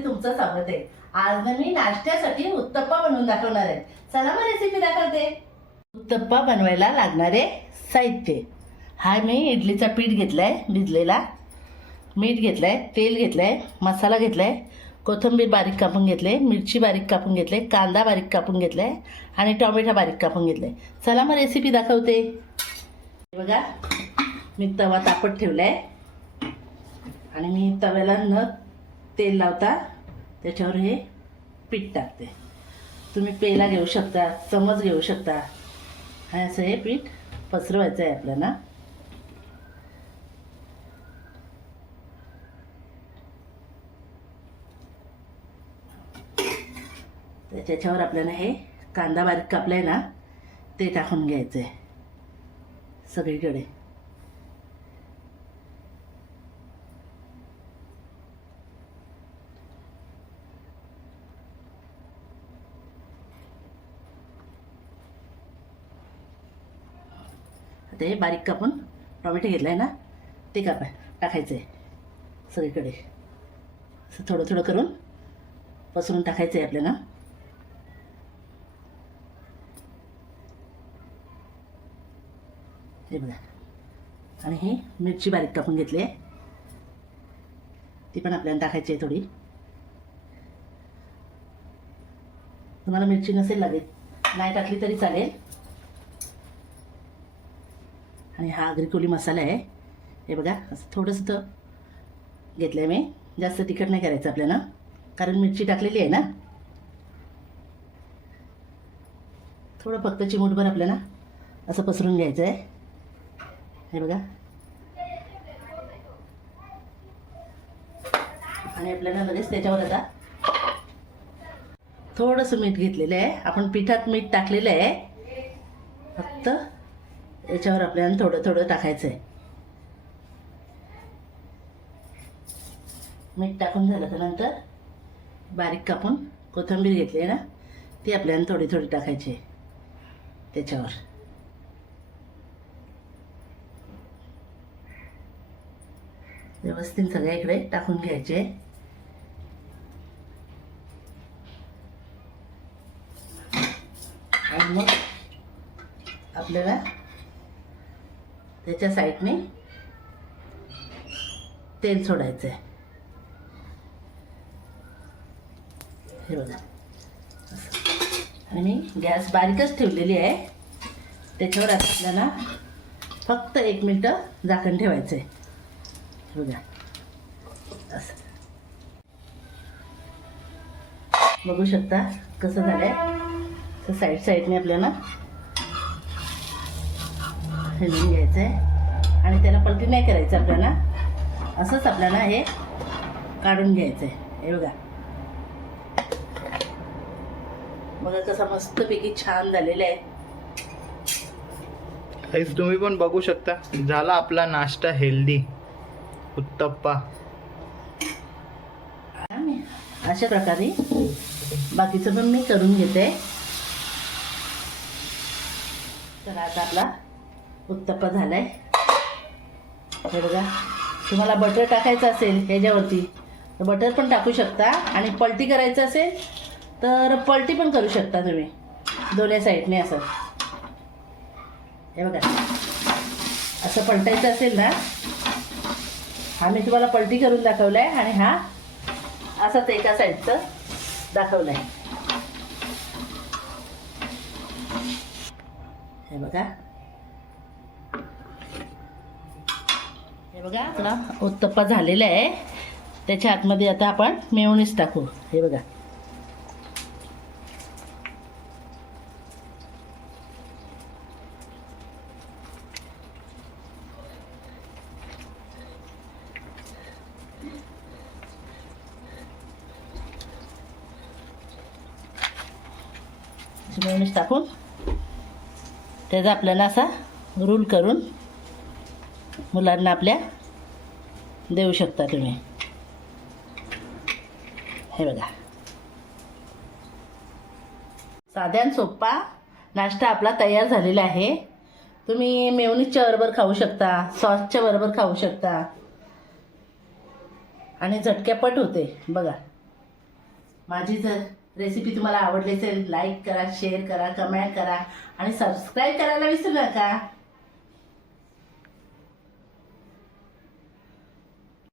रेसिपीमध्ये तुमचं स्वागत आहे. आज मी नाश्त्यासाठी उत्तप्पा बनवून दाखवणार आहे. चला मग रेसिपी दाखवते. उत्तप्पा बनवायला लागणारे साहित्य. हा मी इडलीचा पीठ घेतलाय भिजलेला. मीठ घेतलंय तेल घेतलंय मसाला घेतलाय. कोथिंबीर बारीक कापून घेतले मिरची बारीक कापून घेतले कांदा बारीक कापून घेतलाय आणि टोमॅटो बारीक कापून घेतले. चला मग रेसिपी दाखवते. हे बघा मी तवा तापत ठेवलाय. आणि मी तव्याला न तेल लावता त्याच्यावर हे पीठ टाकते. तुम्ही पेला घेऊ शकता चमच घेऊ शकता. हे असं हे पीठ पसरवायचं आहे आपल्याला. तर त्याच्यावर आपल्याला हे कांदा बारीक कापलाय ना ते टाकून घ्यायचं आहे सगळीकडे. ते बारीक कापून टोमॅटो आहे ना ते कापा टाकायचं आहे सगळीकडे. असं थोडं थोडं करून पसरून टाकायचं आहे आपल्याला. हे बघा. आणि ही मिरची बारीक कापून घेतली आहे ती पण आपल्याला टाकायची आहे थोडी. तुम्हाला मिरची नसेल लागेल नाही टाकली तरी चालेल. आणि हा अग्रिकोली मसाला आहे. हे बघा असं थोडंसं तर घेतलं आहे मी. जास्त तिखट नाही करायचं आपल्याला. कारण मिरची टाकलेली आहे ना. थोडं फक्त चिमूटभर आपल्याला असं पसरून घ्यायचं आहे. हे बघा. आणि आपल्याला लगेच त्याच्यावर आता थोडंसं मीठ घेतलेलं आहे. आपण पिठात मीठ टाकलेलं आहे. फक्त याच्यावर आपल्याला थोडं थोडं टाकायचं आहे मीठ टाकून झालं नंतर? बारीक कापून कोथिंबीर घेतली आहे ना ती आपल्याला थोडी थोडी टाकायची आहे. त्याच्यावर. व्यवस्थित सगळ्या इकडे टाकून घ्यायचे. आणि मग आपल्याला त्याच्या साईडने तेल सोडायचं आहे हे बघा. आणि मी गॅस बारीकच ठेवलेली आहे. त्याच्यावर आता आपल्याला फक्त एक मिनटं झाकण ठेवायचं आहे बघा. असं. बघू शकता कसं झालं तर साईड साईडने आपल्याला हलवून घ्यायचं आहे आणि त्याला पलटी नाही करायचं आपल्याला. असंच आपल्याला हे काढून घ्यायचं आहे हे बघा. बघा कसं मस्तपैकी छान झालेलं आहे. तुम्ही पण बघू शकता. झाला आपला नाश्ता हेल्दी. उत्तप्पा. अशा प्रकारे बाकीचं पण मी करून घेते. तर आता आपला उत्तप्पा आहे हे बघा तुम्हाला बटर टाकायचं असेल ह्याच्यावरती तर बटर पण टाकू शकता. आणि पलटी करायचं असेल तर पलटी पण करू शकता तुम्ही. दोन्ही साईडने असं. हे बघा. असं पलटायचं असेल ना हा मी तुम्हाला पलटी करून दाखवलं आहे आणि हा असंच एका साईडचं दाखवलं आहे हे बघा. हे बघा आपला उत्तप्पा झालेला आहे. त्याच्या आतमध्ये आता आपण मेवणीस टाकू. हे बघा. मेवणीस टाकून त्याचा आपल्याला असा रूल करून मुलांना आपल्या देऊ शकता तुम्ही. हे बघा. साध्यान सोप्पा नाश्ता आपला तयार झालेला आहे. तुम्ही मेवणीच्या बरोबर खाऊ शकता सॉसच्या बरोबर खाऊ शकता. आणि झटक्यापट होते. बघा. माझी जर रेसिपी तुम्हाला आवडली असेल लाईक करा शेअर करा कमेंट करा आणि सबस्क्राईब करायला विसरू नका.